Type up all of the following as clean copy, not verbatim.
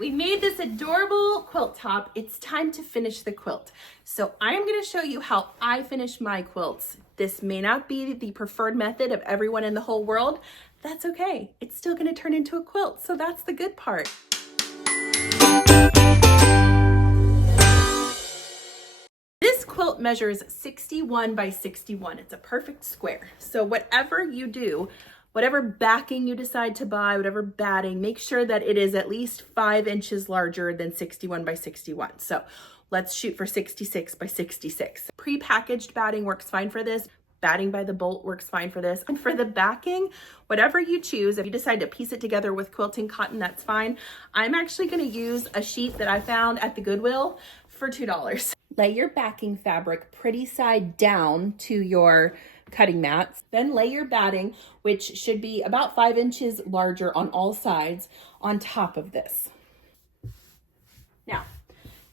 We made this adorable quilt top. It's time to finish the quilt. So I am going to show you how I finish my quilts. This may not be the preferred method of everyone in the whole world. That's okay. It's still going to turn into a quilt. So that's the good part. This quilt measures 61 by 61. It's a perfect square. So whatever you do, whatever backing you decide to buy, whatever batting, make sure that it is at least 5 inches larger than 61 by 61. So let's shoot for 66 by 66. Pre-packaged batting works fine for this. Batting by the bolt works fine for this. And for the backing, whatever you choose, if you decide to piece it together with quilting cotton, that's fine. I'm actually going to use a sheet that I found at the Goodwill for $2. Lay your backing fabric pretty side down to your cutting mats. Then lay your batting, which should be about 5 inches larger on all sides, on top of this. Now,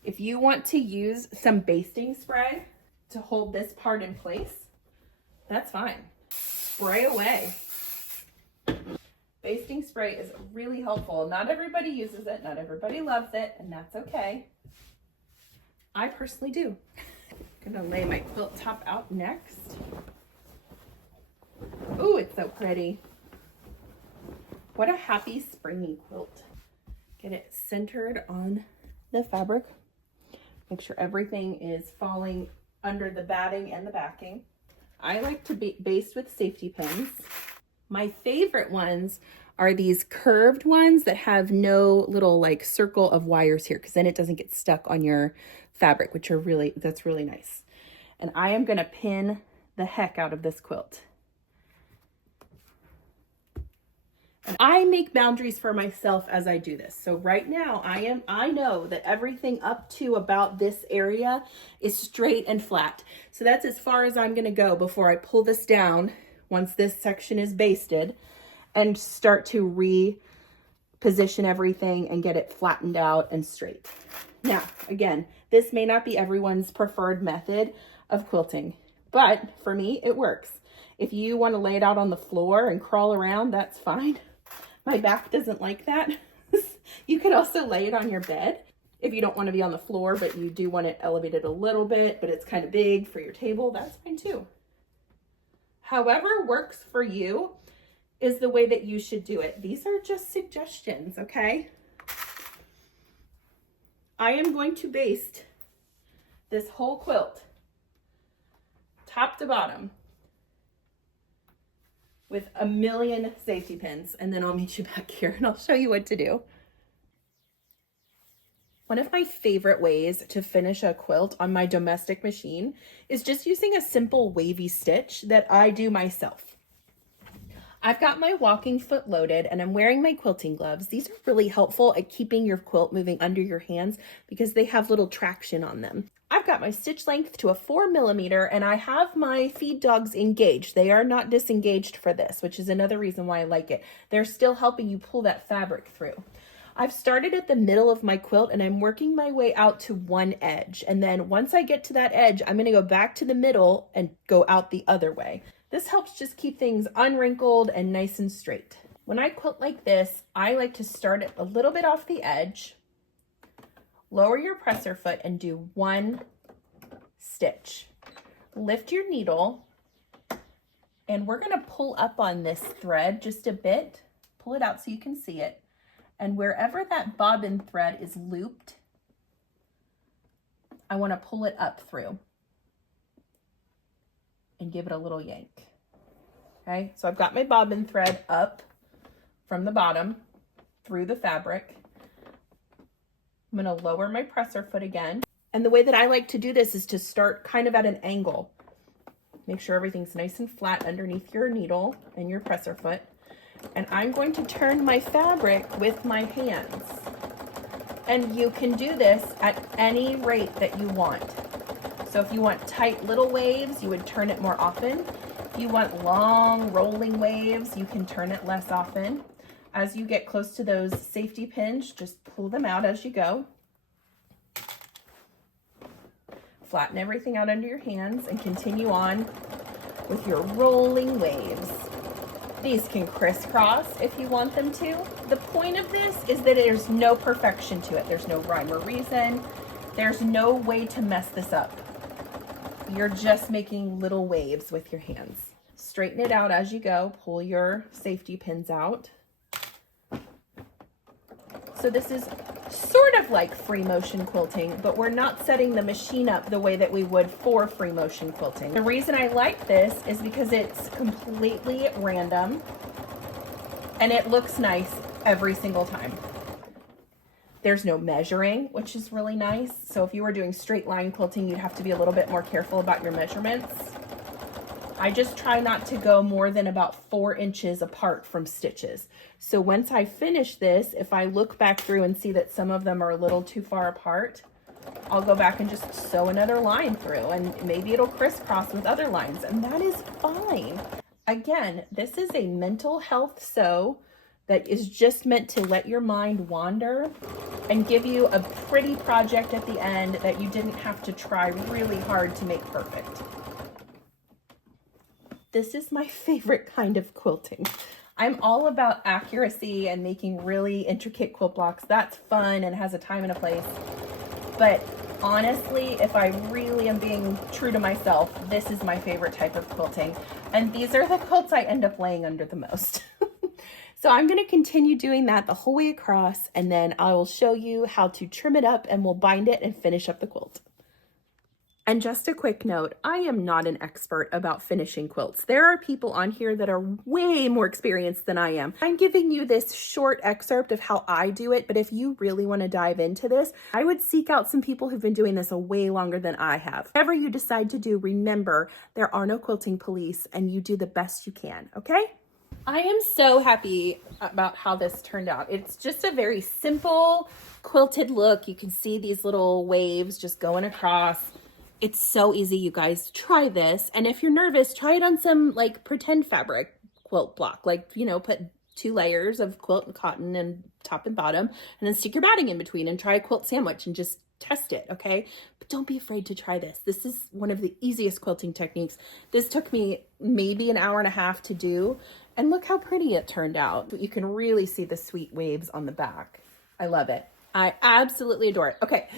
if you want to use some basting spray to hold this part in place, that's fine. Spray away. Basting spray is really helpful. Not everybody uses it, not everybody loves it, and that's okay. I personally do. I'm gonna lay my quilt top out next. Ooh, it's so pretty. What a happy springy quilt. Get it centered on the fabric. Make sure everything is falling under the batting and the backing. I like to baste with safety pins. My favorite ones are these curved ones that have no little like circle of wires here, because then it doesn't get stuck on your fabric, which are that's really nice. And I am gonna pin the heck out of this quilt. And I make boundaries for myself as I do this. So right now I know that everything up to about this area is straight and flat. So that's as far as I'm gonna go before I pull this down once this section is basted and start to reposition everything and get it flattened out and straight. Now, again, this may not be everyone's preferred method of quilting, but for me, it works. If you want to lay it out on the floor and crawl around, that's fine. My back doesn't like that. You could also lay it on your bed if you don't want to be on the floor, but you do want it elevated a little bit, but it's kind of big for your table, that's fine too. However works for you is the way that you should do it. These are just suggestions, okay? I am going to baste this whole quilt, top to bottom, with a million safety pins, and then I'll meet you back here and I'll show you what to do. One of my favorite ways to finish a quilt on my domestic machine is just using a simple wavy stitch that I do myself. I've got my walking foot loaded and I'm wearing my quilting gloves. These are really helpful at keeping your quilt moving under your hands because they have little traction on them. I've got my stitch length to a 4mm and I have my feed dogs engaged. They are not disengaged for this, which is another reason why I like it. They're still helping you pull that fabric through. I've started at the middle of my quilt and I'm working my way out to one edge. And then once I get to that edge, I'm gonna go back to the middle and go out the other way. This helps just keep things unwrinkled and nice and straight. When I quilt like this, I like to start it a little bit off the edge, lower your presser foot and do one stitch. Lift your needle and we're gonna pull up on this thread just a bit, pull it out so you can see it. And wherever that bobbin thread is looped, I wanna pull it up through and give it a little yank. Okay, so I've got my bobbin thread up from the bottom through the fabric. I'm gonna lower my presser foot again. And the way that I like to do this is to start kind of at an angle. Make sure everything's nice and flat underneath your needle and your presser foot. And I'm going to turn my fabric with my hands. And you can do this at any rate that you want. So if you want tight little waves, you would turn it more often. If you want long rolling waves, you can turn it less often. As you get close to those safety pins, just pull them out as you go. Flatten everything out under your hands and continue on with your rolling waves. These can crisscross if you want them to. The point of this is that there's no perfection to it. There's no rhyme or reason. There's no way to mess this up. You're just making little waves with your hands. Straighten it out as you go. Pull your safety pins out. So this is sort of like free motion quilting, but we're not setting the machine up the way that we would for free motion quilting. The reason I like this is because it's completely random and it looks nice every single time. There's no measuring, which is really nice. So if you were doing straight line quilting, you'd have to be a little bit more careful about your measurements. I just try not to go more than about 4 inches apart from stitches. So once I finish this, if I look back through and see that some of them are a little too far apart, I'll go back and just sew another line through, and maybe it'll crisscross with other lines, and that is fine. Again, this is a mental health sew that is just meant to let your mind wander and give you a pretty project at the end that you didn't have to try really hard to make perfect. This is my favorite kind of quilting. I'm all about accuracy and making really intricate quilt blocks. That's fun and has a time and a place. But honestly, if I really am being true to myself, this is my favorite type of quilting. And these are the quilts I end up laying under the most. So I'm going to continue doing that the whole way across, and then I will show you how to trim it up and we'll bind it and finish up the quilt. And just a quick note, I am not an expert about finishing quilts. There are people on here that are way more experienced than I am. I'm giving you this short excerpt of how I do it, but if you really want to dive into this, I would seek out some people who've been doing this a way longer than I have. Whatever you decide to do, remember, there are no quilting police and you do the best you can, okay? I am so happy about how this turned out. It's just a very simple quilted look. You can see these little waves just going across. It's so easy, you guys. Try this. And if you're nervous, try it on some like pretend fabric quilt block. Like, you know, put 2 layers of quilt and cotton and top and bottom, and then stick your batting in between and try a quilt sandwich and just test it, okay? But don't be afraid to try this. This is one of the easiest quilting techniques. This took me maybe an hour and a half to do, and look how pretty it turned out. You can really see the sweet waves on the back. I love it. I absolutely adore it. Okay,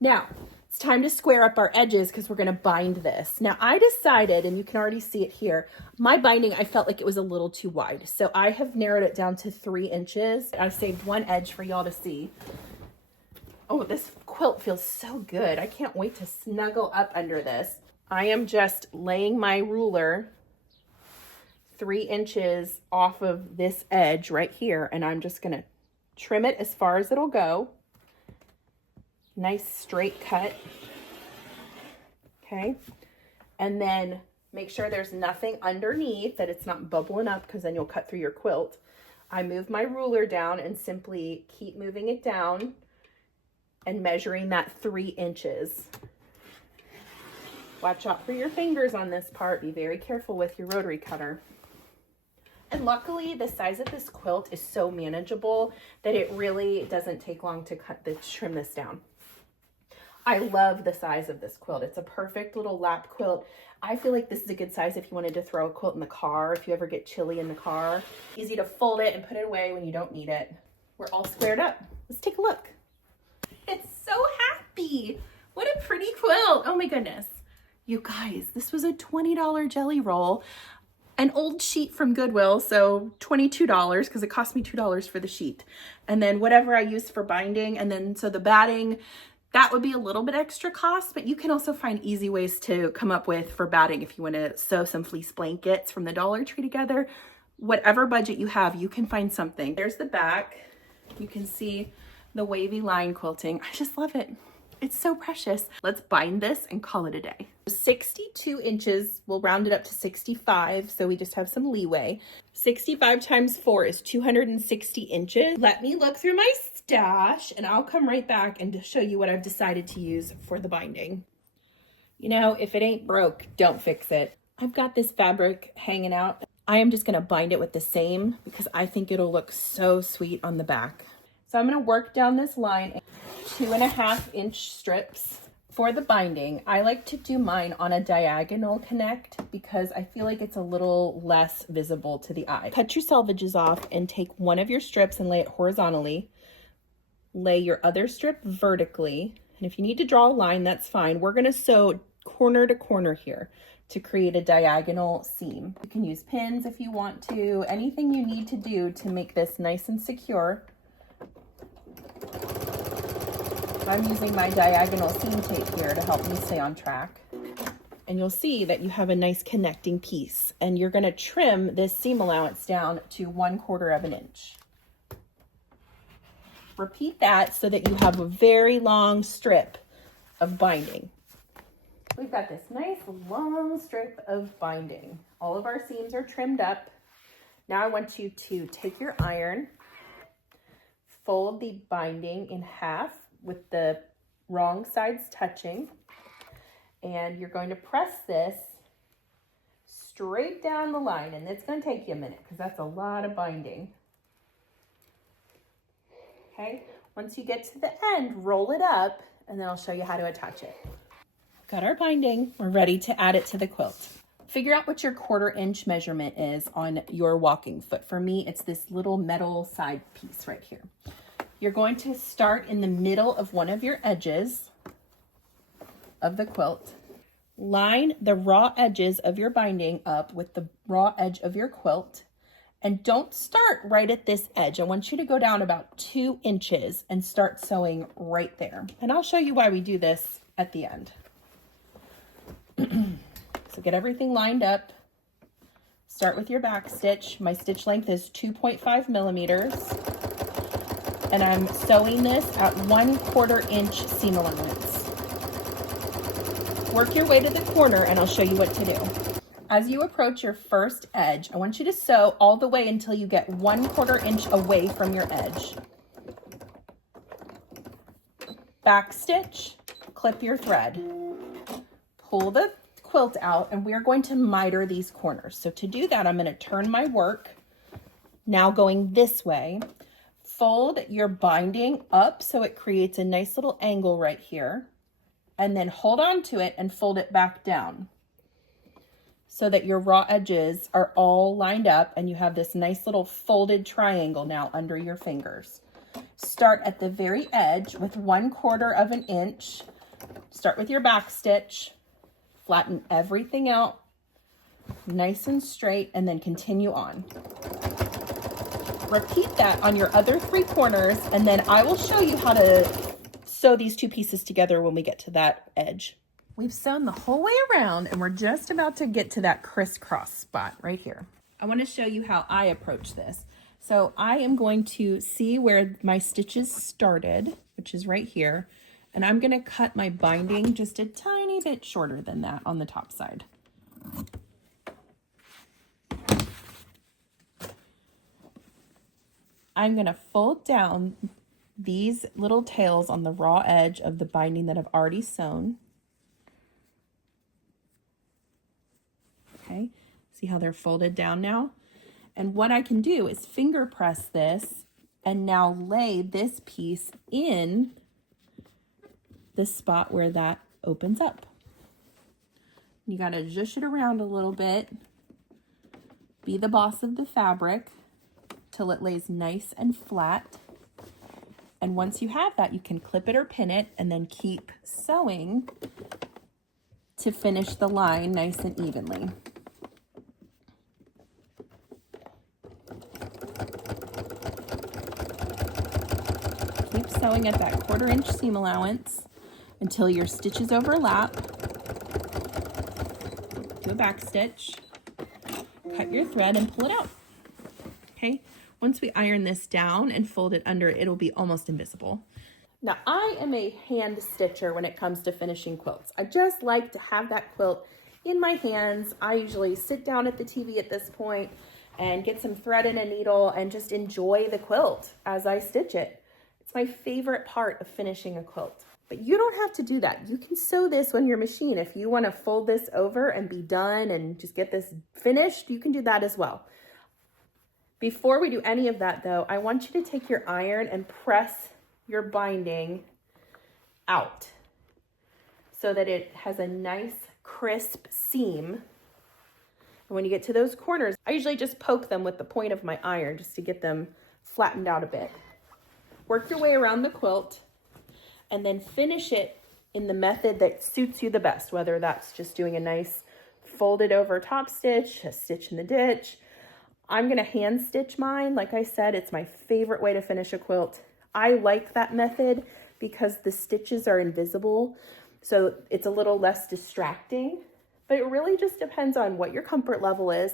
now it's time to square up our edges because we're going to bind this. Now I decided, and you can already see it here, my binding, I felt like it was a little too wide. So I have narrowed it down to 3 inches. I saved one edge for y'all to see. Oh, this quilt feels so good. I can't wait to snuggle up under this. I am just laying my ruler 3 inches off of this edge right here, and I'm just going to trim it as far as it'll go. Nice straight cut. Okay. And then make sure there's nothing underneath, that it's not bubbling up, because then you'll cut through your quilt. I move my ruler down and simply keep moving it down and measuring that 3 inches. Watch out for your fingers on this part. Be very careful with your rotary cutter. And luckily, the size of this quilt is so manageable that it really doesn't take long to trim this down. I love the size of this quilt. It's a perfect little lap quilt. I feel like this is a good size if you wanted to throw a quilt in the car, if you ever get chilly in the car. Easy to fold it and put it away when you don't need it. We're all squared up. Let's take a look. It's so happy. What a pretty quilt. Oh my goodness. You guys, this was a $20 Jelly Roll. An old sheet from Goodwill, so $22 because it cost me $2 for the sheet. And then whatever I used for binding, and then so the batting, that would be a little bit extra cost, but you can also find easy ways to come up with for batting if you want to sew some fleece blankets from the Dollar Tree together. Whatever budget you have, you can find something. There's the back. You can see the wavy line quilting. I just love it. It's so precious. Let's bind this and call it a day. 62 inches, we'll round it up to 65, so we just have some leeway. 65 times 4 is 260 inches. Let me look through my stash and I'll come right back and show you what I've decided to use for the binding. You know, if it ain't broke, don't fix it. I've got this fabric hanging out. I am just gonna bind it with the same because I think it'll look so sweet on the back. So I'm gonna work down this line, 2.5 inch strips. For the binding, I like to do mine on a diagonal connect because I feel like it's a little less visible to the eye. Cut your selvages off and take one of your strips and lay it horizontally. Lay your other strip vertically. And if you need to draw a line, that's fine. We're gonna sew corner to corner here to create a diagonal seam. You can use pins if you want to, anything you need to do to make this nice and secure. I'm using my diagonal seam tape here to help me stay on track. And you'll see that you have a nice connecting piece, and you're gonna trim this seam allowance down to 1/4 of an inch. Repeat that so that you have a very long strip of binding. We've got this nice long strip of binding. All of our seams are trimmed up. Now I want you to take your iron, fold the binding in half with the wrong sides touching, and you're going to press this straight down the line, and it's going to take you a minute because that's a lot of binding. Okay, once you get to the end, roll it up, and then I'll show you how to attach it. Got our binding, we're ready to add it to the quilt. Figure out what your 1/4 inch measurement is on your walking foot. For me, it's this little metal side piece right here. You're going to start in the middle of one of your edges of the quilt. Line the raw edges of your binding up with the raw edge of your quilt, and don't start right at this edge. I want you to go down about 2 inches and start sewing right there. And I'll show you why we do this at the end. So get everything lined up. Start with your back stitch. My stitch length is 2.5 millimeters. And I'm sewing this at 1/4 inch seam allowance. Work your way to the corner and I'll show you what to do. As you approach your first edge, I want you to sew all the way until you get 1/4 inch away from your edge. Back stitch, clip your thread. Pull the quilt out, and we are going to miter these corners. So to do that, I'm going to turn my work, now going this way. Fold your binding up so it creates a nice little angle right here, and then hold on to it and fold it back down so that your raw edges are all lined up and you have this nice little folded triangle now under your fingers. Start at the very edge with 1/4 of an inch. Start with your back stitch, flatten everything out nice and straight, and then continue on. Repeat that on your other 3 corners, and then I will show you how to sew these 2 pieces together when we get to that edge. We've sewn the whole way around, and we're just about to get to that crisscross spot right here. I want to show you how I approach this. So I am going to see where my stitches started, which is right here, and I'm going to cut my binding just a tiny bit shorter than that on the top side. I'm going to fold down these little tails on the raw edge of the binding that I've already sewn. Okay, see how they're folded down now? And what I can do is finger press this and now lay this piece in the spot where that opens up. You got to zhush it around a little bit. Be the boss of the fabric till it lays nice and flat. And once you have that, you can clip it or pin it and then keep sewing to finish the line nice and evenly. Keep sewing at that 1/4 inch seam allowance until your stitches overlap. Do a back stitch, cut your thread and pull it out. Okay, once we iron this down and fold it under, it'll be almost invisible. Now, I am a hand stitcher when it comes to finishing quilts. I just like to have that quilt in my hands. I usually sit down at the TV at this point and get some thread and a needle and just enjoy the quilt as I stitch it. It's my favorite part of finishing a quilt. But you don't have to do that. You can sew this on your machine. If you want to fold this over and be done and just get this finished, you can do that as well. Before we do any of that though, I want you to take your iron and press your binding out. so that it has a nice crisp seam. And when you get to those corners, I usually just poke them with the point of my iron just to get them flattened out a bit. Work your way around the quilt and then finish it in the method that suits you the best, whether that's just doing a nice folded over top stitch, a stitch in the ditch. I'm gonna hand stitch mine. Like I said, it's my favorite way to finish a quilt. I like that method because the stitches are invisible, so it's a little less distracting, but it really just depends on what your comfort level is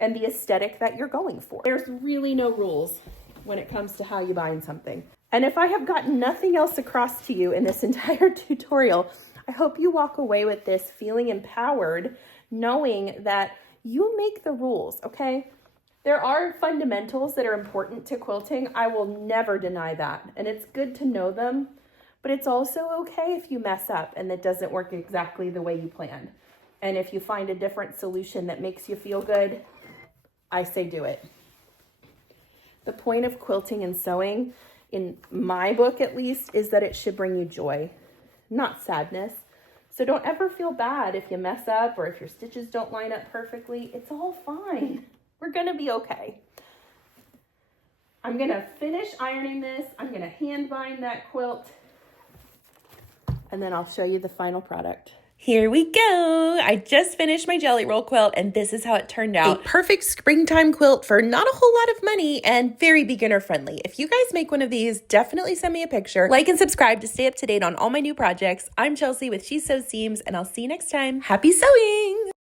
and the aesthetic that you're going for. There's really no rules when it comes to how you bind something. And if I have gotten nothing else across to you in this entire tutorial, I hope you walk away with this feeling empowered, knowing that you make the rules, okay? There are fundamentals that are important to quilting. I will never deny that. And it's good to know them, but it's also okay if you mess up and it doesn't work exactly the way you planned. And if you find a different solution that makes you feel good, I say do it. The point of quilting and sewing, in my book at least, is that it should bring you joy, not sadness. So don't ever feel bad if you mess up or if your stitches don't line up perfectly. It's all fine. We're gonna be okay. I'm gonna finish ironing this. I'm gonna hand bind that quilt, and then I'll show you the final product. Here we go. I just finished my Jelly Roll quilt, and this is how it turned out. A perfect springtime quilt for not a whole lot of money and very beginner friendly. If you guys make one of these, definitely send me a picture. Like and subscribe to stay up to date on all my new projects. I'm Chelsea with She Sews Seams, and I'll see you next time. Happy sewing!